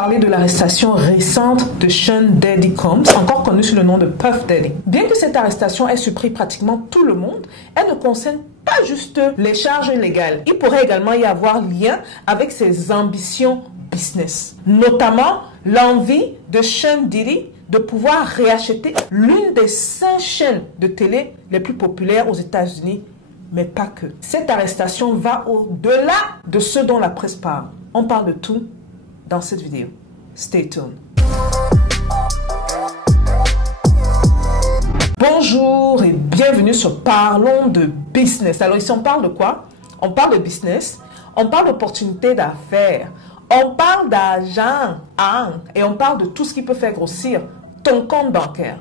parler de l'arrestation récente de Sean Diddy Combs, encore connu sous le nom de Puff Daddy. Bien que cette arrestation ait surpris pratiquement tout le monde, elle ne concerne pas juste les charges légales. Il pourrait également y avoir lien avec ses ambitions business, notamment l'envie de Sean Diddy de pouvoir réacheter l'une des 5 chaînes de télé les plus populaires aux États-Unis, mais pas que. Cette arrestation va au-delà de ce dont la presse parle. On parle de tout dans cette vidéo. Stay tuned. Bonjour et bienvenue sur Parlons de Business. Alors ici on parle de quoi? On parle de business, on parle d'opportunités d'affaires, on parle d'argent et on parle de tout ce qui peut faire grossir ton compte bancaire,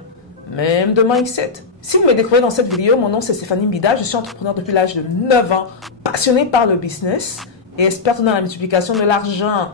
même de mindset. Si vous me découvrez dans cette vidéo, mon nom c'est Stéphanie Mbida, je suis entrepreneur depuis l'âge de 9 ans, passionnée par le business et experte dans la multiplication de l'argent.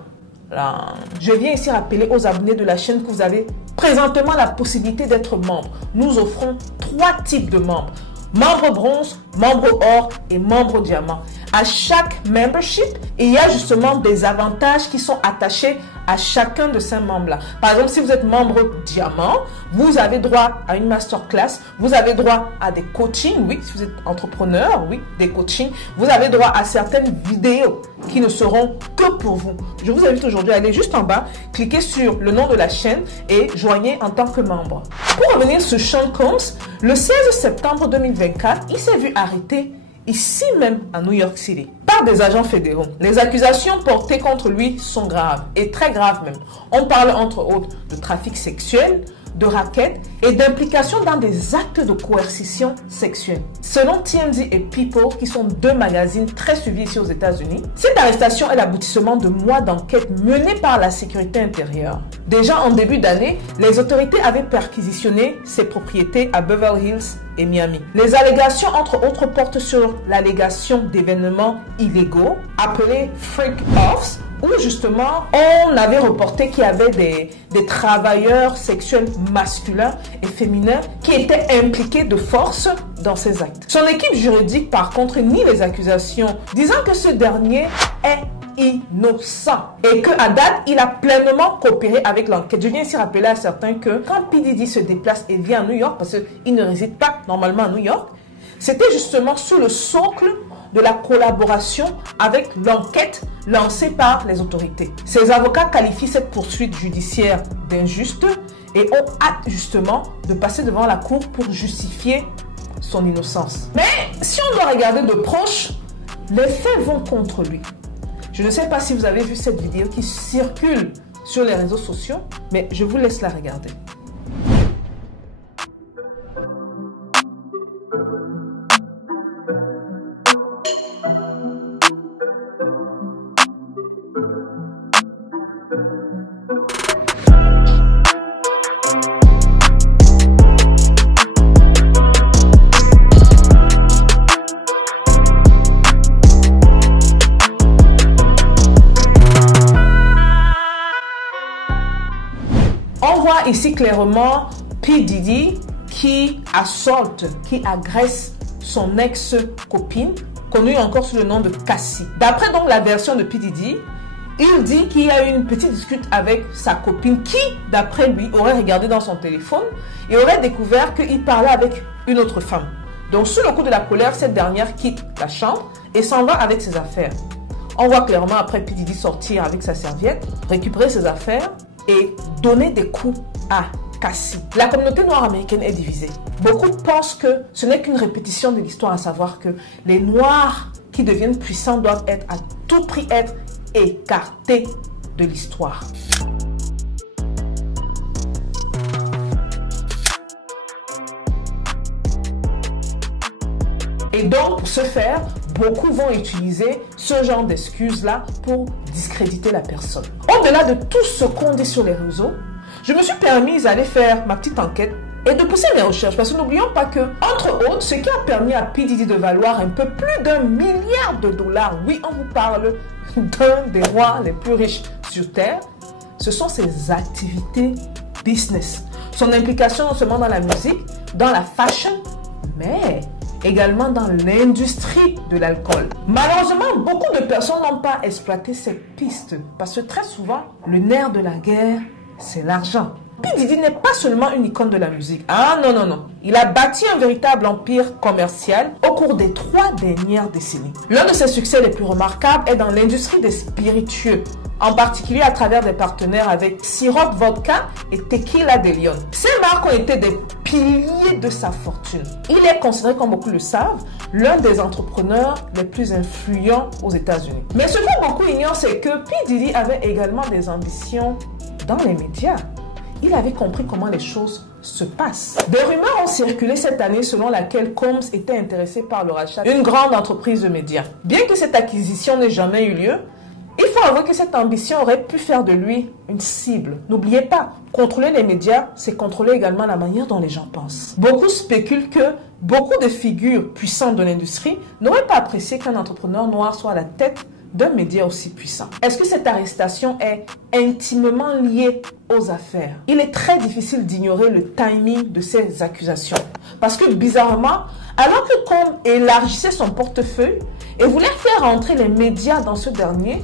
Je viens ici rappeler aux abonnés de la chaîne que vous avez présentement la possibilité d'être membre. Nous offrons 3 types de membres. Membre bronze, membre or et membre diamant. À chaque membership, il y a justement des avantages qui sont attachés à chacun de ces membres-là. Par exemple, si vous êtes membre diamant, vous avez droit à une masterclass, vous avez droit à des coachings, oui, si vous êtes entrepreneur, oui, des coachings. Vous avez droit à certaines vidéos qui ne seront que pour vous. Je vous invite aujourd'hui à aller juste en bas, cliquer sur le nom de la chaîne et joignez en tant que membre. Pour revenir sur Sean Combs, le 16 septembre 2024, il s'est vu arrêté ici même à New York City par des agents fédéraux. Les accusations portées contre lui sont graves et très graves même. On parle entre autres de trafic sexuel, de racket et d'implication dans des actes de coercition sexuelle. Selon TMZ et People, qui sont 2 magazines très suivis ici aux États-Unis, cette arrestation est l'aboutissement de mois d'enquête menée par la sécurité intérieure. Déjà en début d'année, les autorités avaient perquisitionné ses propriétés à Beverly Hills et Miami. Les allégations, entre autres, portent sur l'allégation d'événements illégaux appelés freak-offs, où justement on avait reporté qu'il y avait des travailleurs sexuels masculins et féminins qui étaient impliqués de force dans ces actes. Son équipe juridique, par contre, nie les accusations, disant que ce dernier est innocent et qu'à date, il a pleinement coopéré avec l'enquête. Je viens ici rappeler à certains que quand P. Diddy se déplace et vient à New York, parce qu'il ne réside pas normalement à New York, c'était justement sous le socle de la collaboration avec l'enquête lancée par les autorités. Ses avocats qualifient cette poursuite judiciaire d'injuste et ont hâte justement de passer devant la cour pour justifier son innocence. Mais si on doit regarder de proche, les faits vont contre lui. Je ne sais pas si vous avez vu cette vidéo qui circule sur les réseaux sociaux, mais je vous laisse la regarder. On voit ici clairement P. Diddy qui assaute, qui agresse son ex-copine, connue encore sous le nom de Cassie. D'après donc la version de P. Diddy, il dit qu'il y a eu une petite dispute avec sa copine qui, d'après lui, aurait regardé dans son téléphone et aurait découvert qu'il parlait avec une autre femme. Donc sous le coup de la colère, cette dernière quitte la chambre et s'en va avec ses affaires. On voit clairement après P. Diddy sortir avec sa serviette, récupérer ses affaires et donner des coups à Cassie. La communauté noire américaine est divisée. Beaucoup pensent que ce n'est qu'une répétition de l'histoire, à savoir que les noirs qui deviennent puissants doivent être à tout prix être écartés de l'histoire. Et donc, pour ce faire, beaucoup vont utiliser ce genre d'excuses-là pour discréditer la personne. Au-delà de tout ce qu'on dit sur les réseaux, je me suis permise d'aller faire ma petite enquête et de pousser mes recherches. Parce que n'oublions pas que, entre autres, ce qui a permis à P. Diddy de valoir un peu plus d'1 milliard de dollars, oui, on vous parle d'un des rois les plus riches sur Terre, ce sont ses activités business. Son implication non seulement dans la musique, dans la fashion, mais également dans l'industrie de l'alcool. Malheureusement, beaucoup de personnes n'ont pas exploité cette piste parce que très souvent, le nerf de la guerre, c'est l'argent. P. Diddy n'est pas seulement une icône de la musique. Ah non, non, non. Il a bâti un véritable empire commercial au cours des 3 dernières décennies. L'un de ses succès les plus remarquables est dans l'industrie des spiritueux, en particulier à travers des partenaires avec Ciroc Vodka et Tequila de Leon. Ces marques ont été des piliers de sa fortune. Il est considéré, comme beaucoup le savent, l'un des entrepreneurs les plus influents aux États-Unis. Mais ce que beaucoup ignorent, c'est que P. Diddy avait également des ambitions dans les médias. Il avait compris comment les choses se passent. Des rumeurs ont circulé cette année selon laquelle Combs était intéressé par le rachat d'une grande entreprise de médias. Bien que cette acquisition n'ait jamais eu lieu, il faut avouer que cette ambition aurait pu faire de lui une cible. N'oubliez pas, contrôler les médias, c'est contrôler également la manière dont les gens pensent. Beaucoup spéculent que beaucoup de figures puissantes de l'industrie n'auraient pas apprécié qu'un entrepreneur noir soit à la tête d'un média aussi puissant. Est-ce que cette arrestation est intimement liée aux affaires? Il est très difficile d'ignorer le timing de ces accusations. Parce que bizarrement, alors que Combs élargissait son portefeuille et voulait faire entrer les médias dans ce dernier,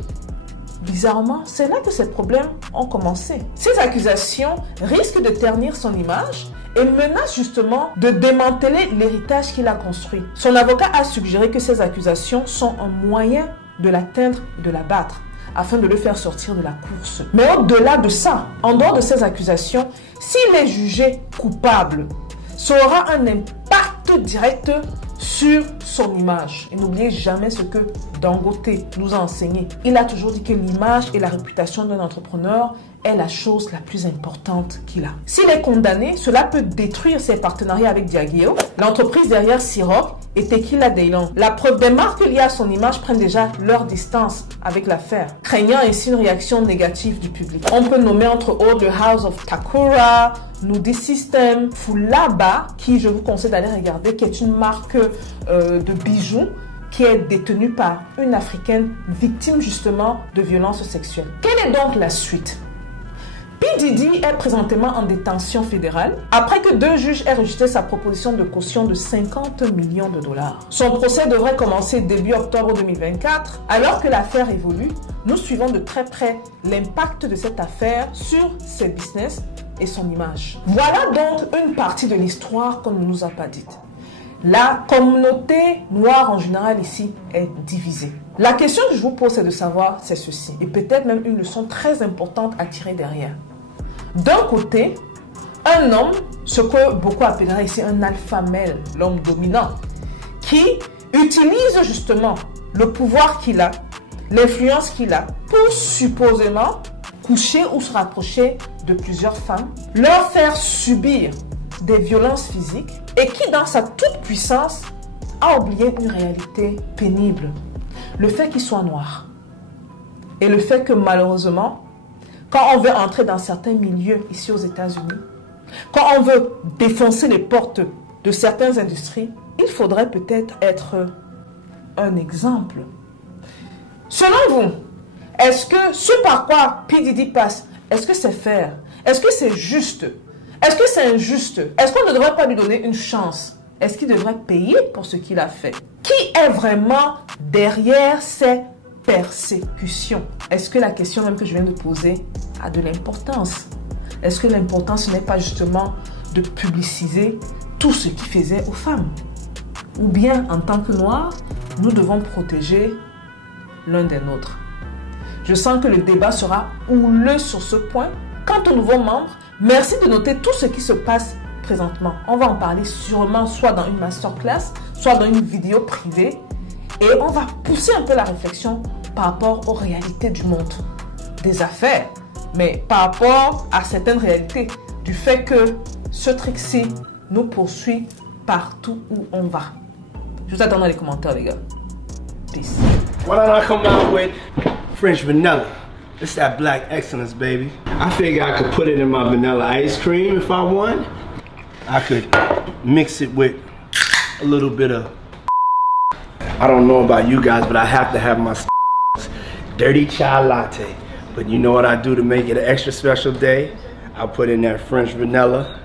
bizarrement, c'est là que ces problèmes ont commencé. Ces accusations risquent de ternir son image et menacent justement de démanteler l'héritage qu'il a construit. Son avocat a suggéré que ces accusations sont un moyen de l'atteindre, de l'abattre, afin de le faire sortir de la course. Mais au-delà de ça, en dehors de ces accusations, s'il est jugé coupable, ça aura un impact direct sur son image. Et n'oubliez jamais ce que Dangote nous a enseigné. Il a toujours dit que l'image et la réputation d'un entrepreneur est la chose la plus importante qu'il a. S'il est condamné, cela peut détruire ses partenariats avec Diageo, l'entreprise derrière Ciroc et Tequila de Leon. La preuve des marques liées à son image prennent déjà leur distance avec l'affaire, craignant ainsi une réaction négative du public. On peut nommer entre autres le House of Takura, Nudie System, Fulaba, qui je vous conseille d'aller regarder, qui est une marque de bijoux qui est détenue par une Africaine victime justement de violences sexuelles. Quelle est donc la suite? P. Diddy est présentement en détention fédérale après que 2 juges aient rejeté sa proposition de caution de 50 millions de dollars. Son procès devrait commencer début octobre 2024. Alors que l'affaire évolue, nous suivons de très près l'impact de cette affaire sur ses business et son image. Voilà donc une partie de l'histoire qu'on ne nous a pas dite. La communauté noire en général ici est divisée. La question que je vous pose, c'est de savoir, c'est ceci, et peut-être même une leçon très importante à tirer derrière. D'un côté, un homme, ce que beaucoup appelleraient ici un alpha male, l'homme dominant, qui utilise justement le pouvoir qu'il a, l'influence qu'il a, pour supposément coucher ou se rapprocher de plusieurs femmes, leur faire subir des violences physiques et qui, dans sa toute puissance, a oublié une réalité pénible. Le fait qu'il soit noir et le fait que malheureusement, quand on veut entrer dans certains milieux ici aux États-Unis, quand on veut défoncer les portes de certaines industries, il faudrait peut-être être un exemple. Selon vous, est-ce que ce par quoi P. Diddy passe, est-ce que c'est fair? Est-ce que c'est juste? Est-ce que c'est injuste? Est-ce qu'on ne devrait pas lui donner une chance? Est-ce qu'il devrait payer pour ce qu'il a fait? Qui est vraiment derrière ces persécutions? Est-ce que la question même que je viens de poser a de l'importance? Est-ce que l'important, ce n'est pas justement de publiciser tout ce qui faisait aux femmes? Ou bien, en tant que Noirs, nous devons protéger l'un des nôtres? Je sens que le débat sera houleux sur ce point. Quant aux nouveaux membres, merci de noter tout ce qui se passe présentement. On va en parler sûrement soit dans une masterclass, soit dans une vidéo privée. Et on va pousser un peu la réflexion par rapport aux réalités du monde des affaires. Mais par rapport à certaines réalités, du fait que ce truc-ci nous poursuit partout où on va. Je vous attends dans les commentaires, les gars. Peace. Why don't I come out with French vanilla? It's that black excellence, baby. I figure I could put it in my vanilla ice cream if I want. I could mix it with a little bit of... I don't know about you guys, but I have to have my dirty chai latte. But you know what I do to make it an extra special day? I put in that French vanilla.